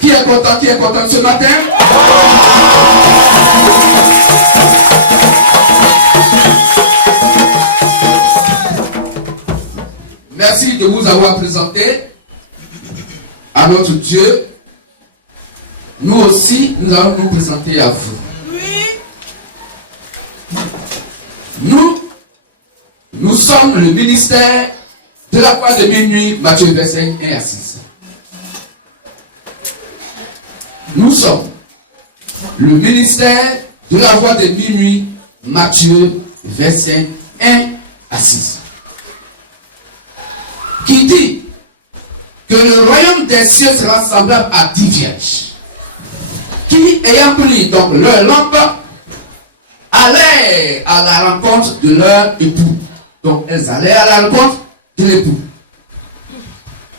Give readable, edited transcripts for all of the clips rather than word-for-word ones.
Qui est content ce matin? Merci de vous avoir présenté à notre Dieu. Nous aussi, nous allons nous présenter à vous. Nous sommes le ministère de la voix de minuit, Matthieu verset 1 à 6. Nous sommes le ministère de la voix de minuit, Matthieu verset 1 à 6. Qui dit que le royaume des cieux sera semblable à 10 vierges qui, ayant pris donc leur lampe, allaient à la rencontre de leur époux. Donc elles allaient à la rencontre de l'époux.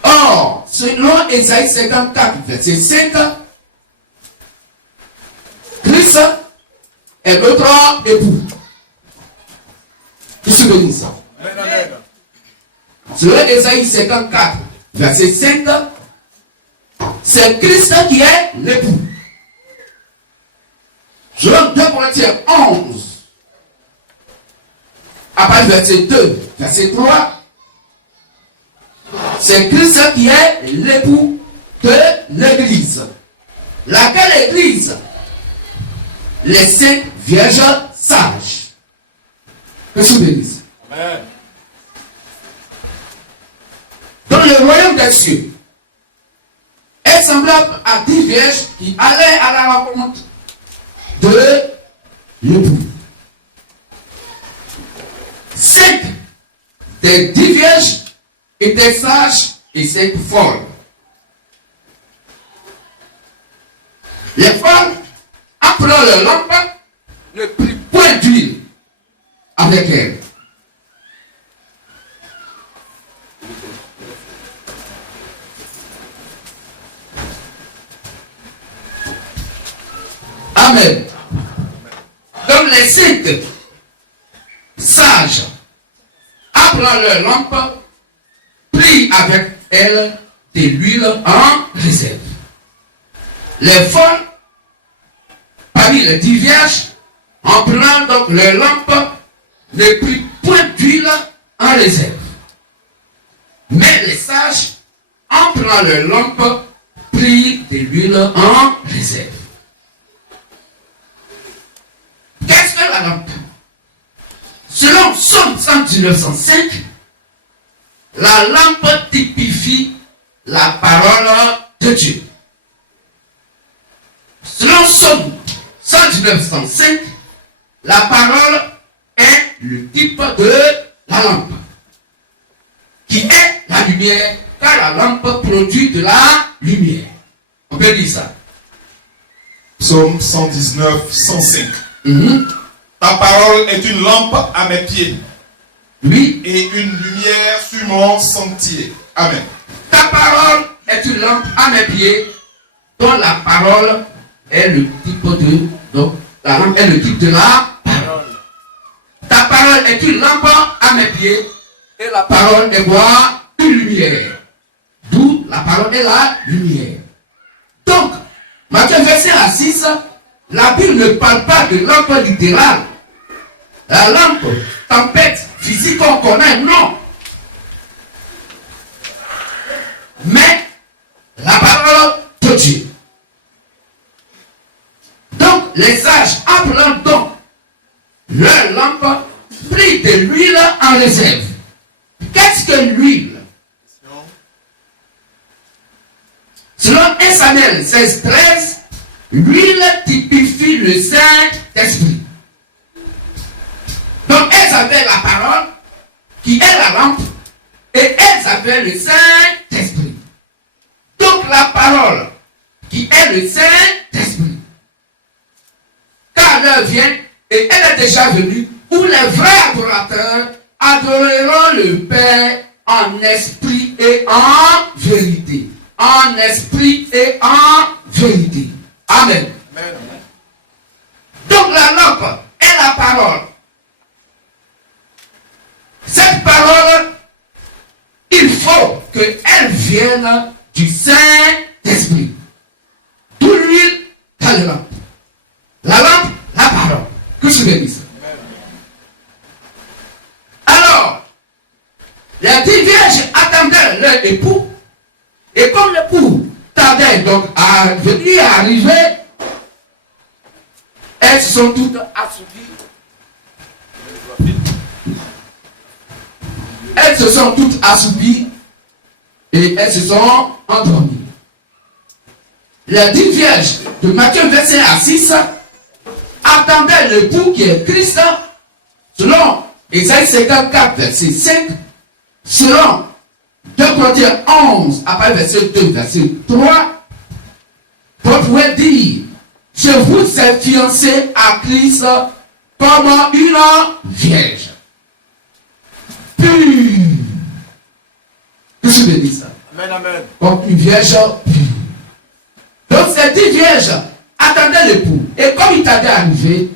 Or, selon Ésaïe 54, verset 5, Christ est notre époux. Vous souvenez ça? Selon Ésaïe 54, verset 5, c'est Christ qui est l'époux. Selon 2 Corinthiens 11, à partir du verset 2, verset 3, c'est Christ qui est l'époux de l'Église. Laquelle Église? Les 5 vierges sages. Que souvenez-vous? Amen. Dans le royaume des cieux est semblable à 10 vierges qui allaient à la rencontre de l'époux. 5 des 10 vierges étaient sages et 5 folles. Les folles, après leur lampe, ne prirent point d'huile avec elles. Amen. Donc les 5 sages, après leur lampe, prirent avec elles de l'huile en réserve. Les folles, parmi les 10 vierges, en prenant donc leur lampe, ne prirent point d'huile en réserve. Mais les sages, en prenant leur lampe, prirent de l'huile en réserve. Qu'est-ce que la lampe? Selon Psaume 119:5, la lampe typifie la parole de Dieu. Selon Psaume 119:5, la parole est le type de la lampe, qui est la lumière, car la lampe produit de la lumière. On peut dire ça. Psaume 119:105. Ta parole est une lampe à mes pieds. Oui. Et une lumière sur mon sentier. Amen. Ta parole est une lampe à mes pieds, dont la parole est le type de. Donc, la lampe est le type de la parole. Ta parole est une lampe à mes pieds, et la parole est quoi? Une lumière. D'où la parole est la lumière. Donc, Matthieu verset à 6, la Bible ne parle pas de lampe littérale. La lampe, tempête physique qu'on connaît, non. Mais la parole de Dieu. Donc, les sages, appelant donc leur lampe, prirent de l'huile en réserve. Qu'est-ce que l'huile? Selon 1 Samuel 16:13, l'huile typifie le Saint-Esprit. Donc, elles avaient la parole, qui est la lampe, et elles avaient le Saint-Esprit. Donc, la parole, qui est le Saint-Esprit. Car l'heure vient, et elle est déjà venue, où les vrais adorateurs adoreront le Père en esprit et en vérité. En esprit et en vérité. Amen. Amen. Donc la lampe est la parole. Cette parole, il faut qu'elle vienne du Saint-Esprit. je bénisse. Alors, les 10 vierges attendaient leur époux. Et comme l'époux tardait donc à venir arriver, elles se sont toutes assoupies. Elles se sont toutes assoupies et elles se sont endormies. Les 10 vierges de Matthieu verset à 6 attendaient l'époux qui est Christ, selon Ésaïe 54 verset 5, selon 2 Corinthiens 11 après verset 2 verset 3, Paul pouvait dire: je vous ai fiancé à Christ comme une vierge pure. Que je bénisse ça. Amen, amen. Comme une vierge pure. Donc ces 10 vierges attendaient l'époux. Et comme il tardait à arriver,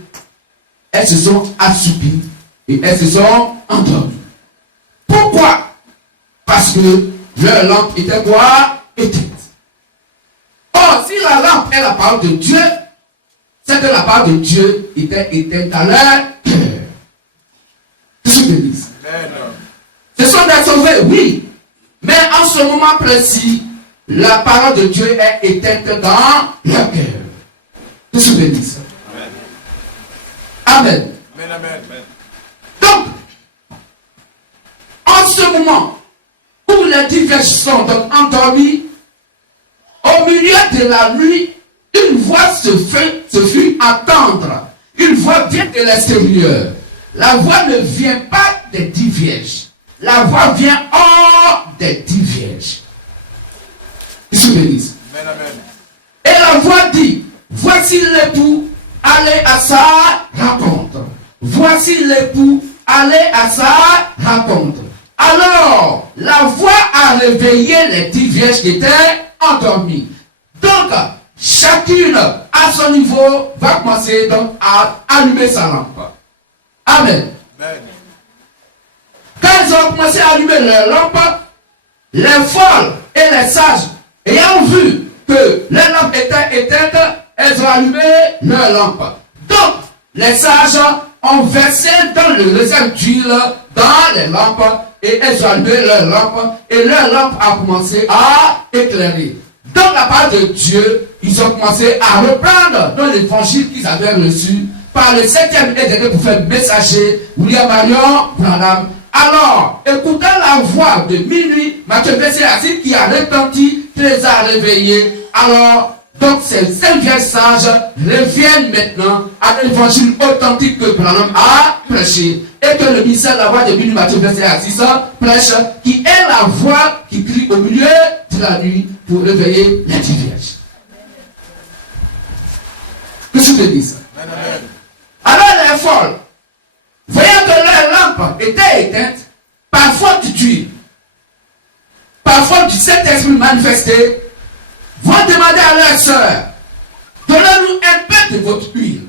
elles se sont assoupies et elles se sont endormies. Pourquoi? Parce que leur lampe était quoi? Éteinte. Or, si la lampe est la parole de Dieu, c'est que la parole de Dieu était éteinte dans leur cœur. Que je bénisse. Ce sont des sauvés, oui. Mais en ce moment précis, la parole de Dieu est éteinte dans leur cœur. Que je bénisse. Amen. Amen, amen. Donc, en ce moment où les 10 vierges sont donc endormies, au milieu de la nuit, une voix se fit entendre. Une voix vient de l'extérieur. La voix ne vient pas des 10 vierges. La voix vient hors des 10 vierges. Ils se bénissent. Amen, amen. Et la voix dit: voici l'époux, allez à sa rencontre. Voici l'époux, allez à sa rencontre. Alors, la voix a réveillé les 10 vierges qui étaient endormies. Donc, chacune à son niveau va commencer donc à allumer sa lampe. Amen. Amen. Quand ils ont commencé à allumer leur lampe, les folles et les sages, ayant vu que les lampes étaient éteintes, elles ont allumé leur lampe. Donc, les sages ont versé dans le réserve d'huile dans les lampes et elles ont allumé leur lampe et leur lampe a commencé à éclairer. Dans la part de Dieu, ils ont commencé à reprendre dans l'évangile qu'ils avaient reçu par le 7e et dernier prophète messager William Marion Branham. Alors, écoutant la voix de minuit, Matthieu verset 6 qui a retenti, qui les a réveillés. Alors, donc ces 5 vierges sages reviennent maintenant à l'évangile authentique que Branham a prêché. Et que le ministère de la voix de minuit, Matthieu verset 6 prêche, qui est la voix qui crie au milieu de la nuit pour réveiller les 10 vierges. Que je te dise. Alors les folles, voyant que leur lampe était éteinte, par faute d'huile, par faute du Saint-Esprit manifesté, vont demander à leur sœur: donnez-nous un peu de votre huile,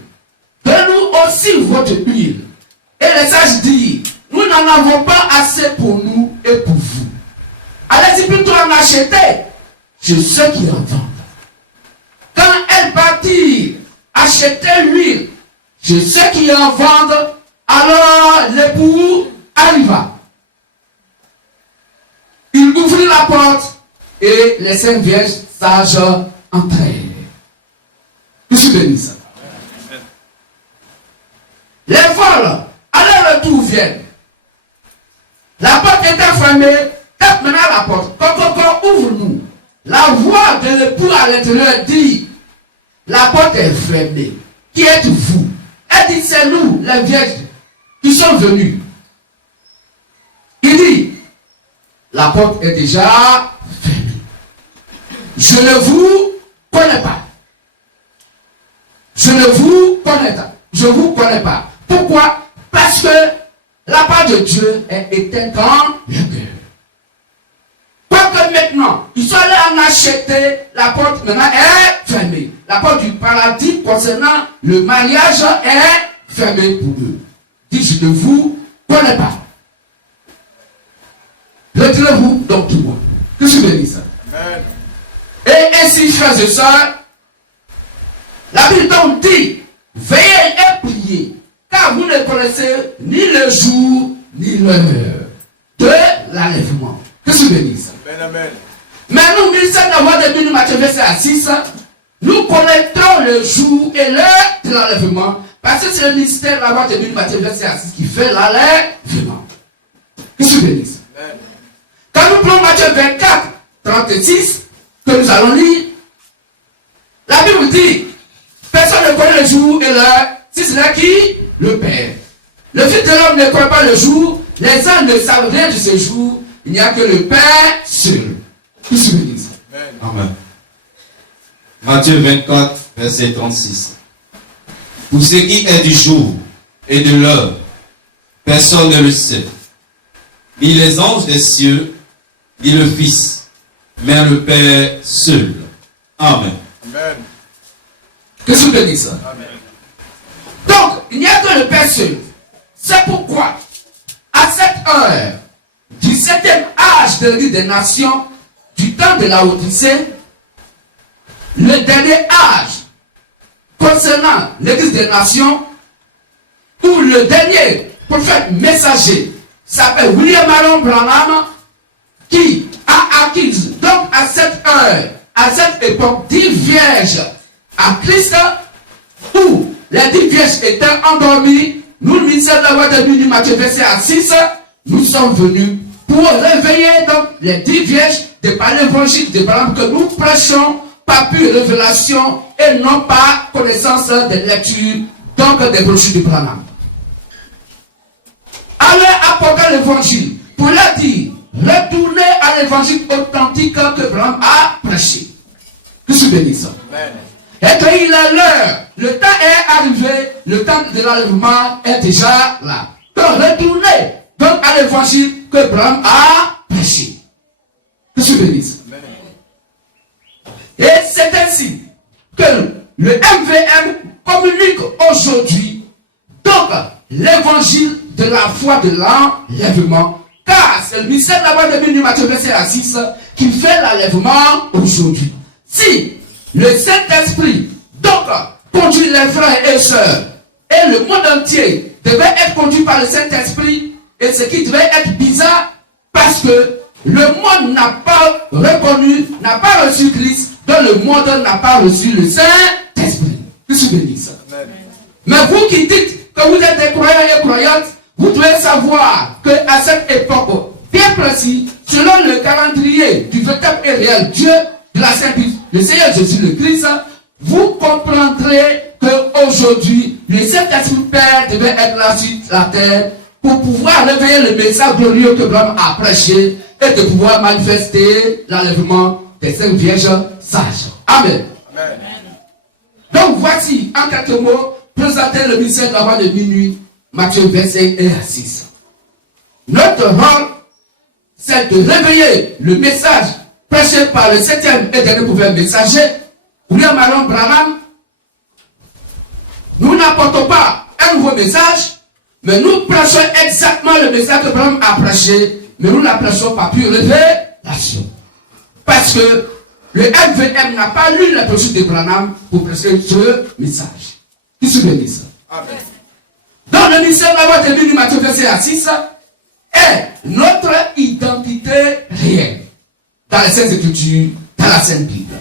donnez-nous aussi votre huile. Et les sages disent: nous n'en avons pas assez pour nous et pour vous. Allez-y plutôt en acheter chez ceux qui en vendent. Quand elles partirent acheter l'huile chez ceux qui en vendent, alors l'époux arriva. Il ouvrit la porte et les 5 vierges sages entrèrent. Que je bénisse. Les folles, à leur retour, viennent. La porte était fermée. Tape maintenant la porte. Coco, ouvre-nous. La voix de l'époux à l'intérieur dit: la porte est fermée. Qui êtes-vous? Elle dit: c'est nous, les vierges, qui sont venus. Il dit: la porte est déjà fermée. Je ne vous connais pas. Je ne vous connais pas. Je vous connais pas. Pourquoi? Parce que la part de Dieu est éteinte dans le cœur. Quoique maintenant, ils sont allés en acheter, la porte maintenant est fermée. La porte du paradis concernant le mariage est fermée pour eux. Dit: je ne vous connais pas. Retirez-vous donc tout moi. Que je bénisse. Amen. Et ainsi, frères et sœurs, la Bible donc dit: veillez et priez, car vous ne connaissez ni le jour, ni l'heure de l'enlèvement. Que se bénisse. Amen. Mais nous, ministère d'avoir de Béni, Matthieu verset à 6, nous connaîtrons le jour et l'heure de l'enlèvement, parce que c'est le ministère d'avoir de Béni, Matthieu verset à 6 qui fait l'enlèvement. Que se bénisse. Quand nous prenons Matthieu 24, 36, que nous allons lire, la Bible dit, personne ne connaît le jour et l'heure, si c'est là qui? Le Père. Le Fils de l'homme ne connaît pas le jour, les hommes ne savent rien de ce jour, il n'y a que le Père seul. Qui se bénisse. Amen. Matthieu 24, verset 36. Pour ce qui est du jour et de l'heure, personne ne le sait, ni les anges des cieux, ni le Fils, mais le Père seul. Amen. Amen. Que se bénisse. Amen. Donc, il n'y a que le Père seul. C'est pourquoi, à cette heure, du 7e âge de l'Église des nations, du temps de la Odyssée, le dernier âge concernant l'Église des nations, où le dernier prophète messager s'appelle William Marion Branham, qui a acquis donc à cette heure, à cette époque, 10 vierges à Christ, où les 10 vierges étaient endormies. Nous, le ministère de la Voix de Béni, Matthieu verset à 6, nous sommes venus pour réveiller donc les 10 vierges de par l'évangile de Branham que nous prêchons par pure révélation et non par connaissance des lectures, donc des brochures de Branham. Allez apporter l'évangile pour leur dire, retournez à l'évangile authentique que Branham a prêché. Que se bénisse. Et qu'il est l'heure, le temps est arrivé, le temps de l'enlèvement est déjà là. Donc retournez donc à l'évangile que Branham a prêché. Que se bénisse. Et c'est ainsi que le MVM communique aujourd'hui donc l'évangile de la foi de l'enlèvement, car c'est le ministère de la Voix de Béni, Matthieu verset à 6 qui fait l'enlèvement aujourd'hui. Si le Saint-Esprit donc conduit les frères et sœurs et le monde entier devait être conduit par le Saint-Esprit, et ce qui devait être bizarre parce que le monde n'a pas reconnu, n'a pas reçu Christ, donc le monde n'a pas reçu le Saint-Esprit. Que se bénisse. Mais vous qui dites que vous êtes des croyants et croyantes, vous devez savoir qu'à cette époque bien précise, selon le calendrier du véritable et réel Dieu de la Sainte Bible, le Seigneur Jésus le Christ, vous comprendrez qu'aujourd'hui, le Saint-Esprit Père devait être là sur la terre pour pouvoir réveiller le message glorieux que Branham a prêché et de pouvoir manifester l'enlèvement des 5 vierges sages. Amen. Amen. Donc voici, en quelques mots, présenter le ministère de la Voix de minuit, Matthieu 25 et 6. Notre rôle, c'est de réveiller le message prêché par le 7e et dernier prophète messager, William Marion Branham. Nous n'apportons pas un nouveau message, mais nous prêchons exactement le message que Branham a prêché, mais nous la prêchons par pure révélation. Parce que le MVM n'a pas lu la brochure de Branham pour prêcher ce message. Qui se bénisse. Amen. Dans le ministère de la Voix de Béni, Matthieu verset à 6, est notre identité réelle dans les Saintes Écritures, dans la Sainte Bible.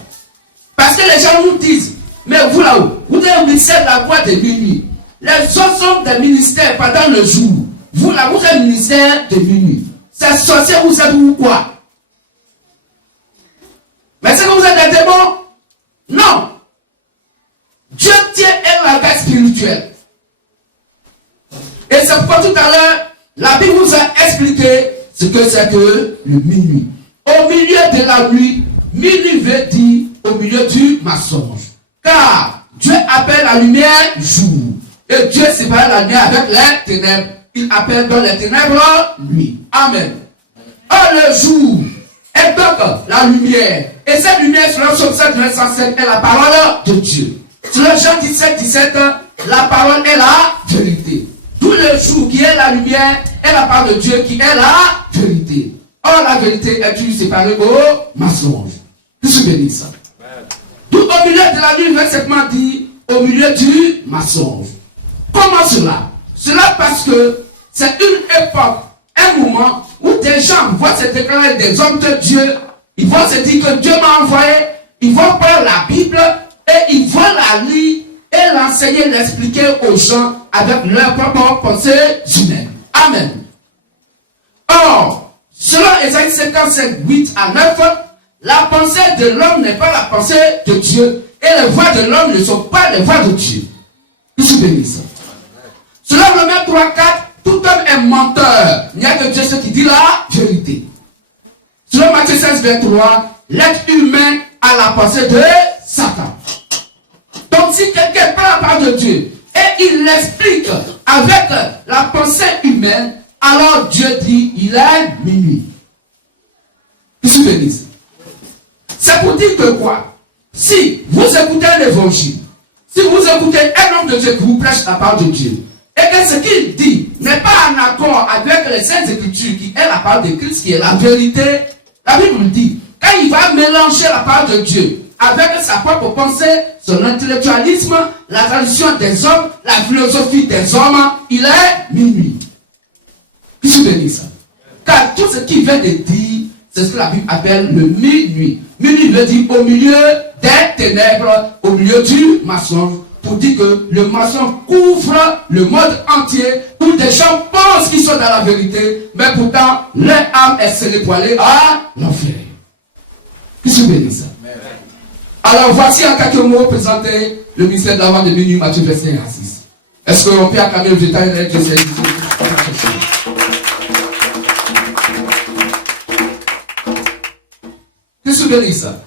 Parce que les gens nous disent, mais vous là-haut, vous êtes au ministère de la Voix de minuit. Les autres sont des ministères pendant le jour. Vous là, vous êtes ministère de minuit. C'est sorcier, vous êtes ou quoi? Mais c'est que vous êtes des démons? Non. Dieu tient un langage spirituel. Et c'est pourquoi tout à l'heure, la Bible vous a expliqué ce que c'est que le minuit. Au milieu de la nuit, minuit veut dire au milieu du mensonge. Car Dieu appelle la lumière jour. Et Dieu sépare la nuit avec les ténèbres. Il appelle dans les ténèbres nuit. Amen. Or le jour est donc la lumière. Et cette lumière, sur le psaume 107, est la parole de Dieu. Sur le Jean 17, 17, la parole est la vérité. Tout le jour qui est la lumière est la parole de Dieu qui est la vérité. Or la vérité est une séparée au mensonge. Que se bénisse. Tout au milieu de la nuit, il veut simplement dire au milieu du mensonge. Comment cela? Cela parce que c'est une époque, un moment où des gens vont se déclarer des hommes de Dieu, ils vont se dire que Dieu m'a envoyé, ils vont prendre la Bible et ils vont la lire et l'enseigner, l'expliquer aux gens avec leur propre pensée humaine. Amen. Or, selon Ésaïe 55, 8 à 9, la pensée de l'homme n'est pas la pensée de Dieu et les voies de l'homme ne sont pas les voies de Dieu. Que je bénisse. Selon Romains 3, 4, tout homme est menteur. Il n'y a que Dieu ce qui dit la vérité. Selon Matthieu 16, 23, l'être humain a la pensée de Satan. Donc si quelqu'un prend la parole de Dieu et il l'explique avec la pensée humaine, alors Dieu dit, il est minuit. Que je bénisse. C'est pour dire que quoi? Si vous écoutez l'évangile, si vous écoutez un homme de Dieu qui vous prêche la parole de Dieu, et que ce qu'il dit n'est pas en accord avec les Saintes Écritures, qui est la parole de Christ, qui est la vérité, la Bible nous dit, quand il va mélanger la parole de Dieu avec sa propre pensée, son intellectualisme, la tradition des hommes, la philosophie des hommes, il est minuit. Qui se bénit ça? Car tout ce qu'il vient de dire, c'est ce que la Bible appelle le minuit. Minuit veut dire au milieu des ténèbres, au milieu du mensonge, pour dire que le mensonge couvre le monde entier, où des gens pensent qu'ils sont dans la vérité, mais pourtant leur âme est scellée pour aller à l'enfer. Qui se bénit ça? Alors voici en quelques mots présenter le mystère de l'avant de minuit, Matthieu verset 1 à 6. Est-ce qu'on peut acclamer le détail de Dieu? Que se bénisse ça?